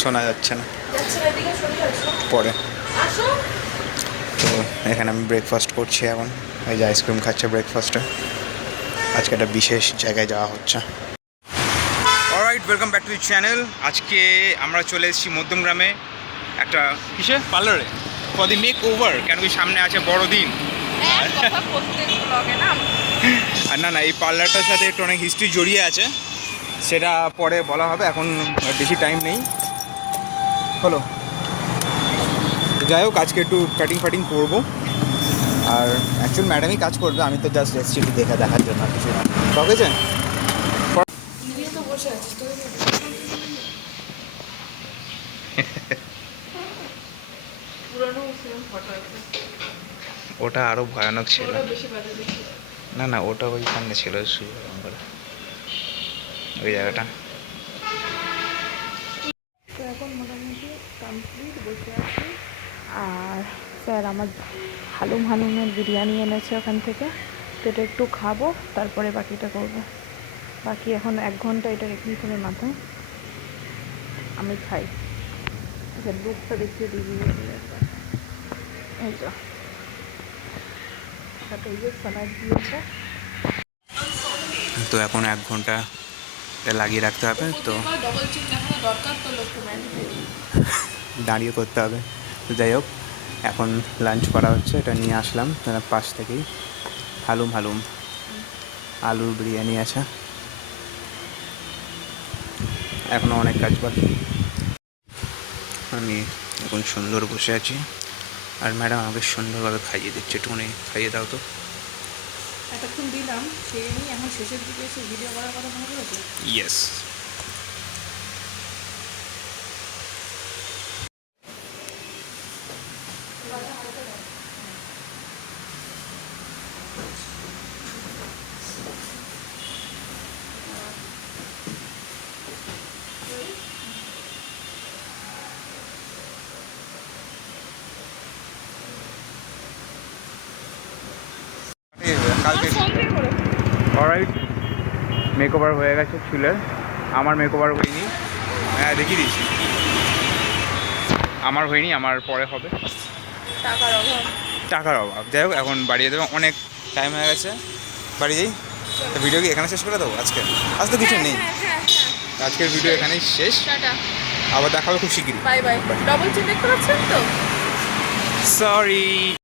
শোনা যাচ্ছে না পরে। তো এখানে আমি ব্রেকফাস্ট করছি এখন, এই যে আইসক্রিম খাচ্ছে ব্রেকফাস্টে। আজকে একটা বিশেষ জায়গায় যাওয়া হচ্ছে। Alright, welcome back to the channel. আজকে আমরা চলে এসেছি মধ্যমগ্রামে একটা কিসে পার্লারে ফর দি মেক ওভার, কেন কি সামনে আছে বড়দিন। আর না এই পার্লারটার সাথে একটু অনেক হিস্ট্রি জড়িয়ে আছে, সেটা পরে বলা হবে, এখন বেশি টাইম নেই। হলো, যাই হোক আজকে একটু কাটিং ফাটিং করবো। আর অ্যাকচুয়াল ম্যাডামই কাজ করবে, আমি তো জাস্ট এসছি একটু দেখার জন্য, আর কিছু না। বুঝেছেন? ওটা আরো ভয়ানক ছিল। না ওটা ওইখানে ছিল, ওই জায়গাটা। তো এখন মোটামুটি কমপ্লিট বসে আছি। আর স্যার আমার হালুমের বিরিয়ানি এনেছে ওখান থেকে, তো এটা একটু খাবো, তারপরে বাকিটা করবো। বাকি এখন 1 ঘন্টা এটা রেখে দিতে হবে মাথায়, আমি খাই। আচ্ছা, লুকটা দেখিয়ে দিই একবার। এই তো সাথে এই যে স্যালাড দিয়েছে। তো এখন 1 ঘন্টা লাগিয়ে রাখতে হবে, তো দাঁড়িয়ে করতে হবে। তো যাই হোক, এখন লাঞ্চ করা হচ্ছে, এটা নিয়ে আসলাম পাশ থেকেই। হালুম আলুর বিরিয়ানি আছে, এখনও অনেক কাজ বাকি। আমি এখন সুন্দর বসে আছি, আর ম্যাডাম আমাকে সুন্দরভাবে খাইয়ে দিচ্ছে। একটুখানি খাইয়ে দাও তো। এতক্ষণ দিলাম, খেয়ে নিই। এখন শেষের দিকে এসে ভিডিও করার কথা মনে করেছে। ইয়েস। অলরাইট, মেকওভার হয়ে গেছে চুলের। আমার মেকওভার হয়নি, হ্যাঁ দেখিয়ে দিয়েছি। আমার হয়নি, আমার পরে হবে। টাকার অভাব। যাই হোক, এখন বাড়িয়ে দেবে, অনেক টাইম হয়ে গেছে, বাড়ি যাই। তো ভিডিও কি এখানে শেষ করে দেবো আজকে? আজ তো কিছু নেই, আজকের ভিডিও এখানেই শেষ। আবার দেখা হবে খুব শিগগিরই। Bye bye. ডবল চিন দেখতে পাচ্ছেন তো? সরি।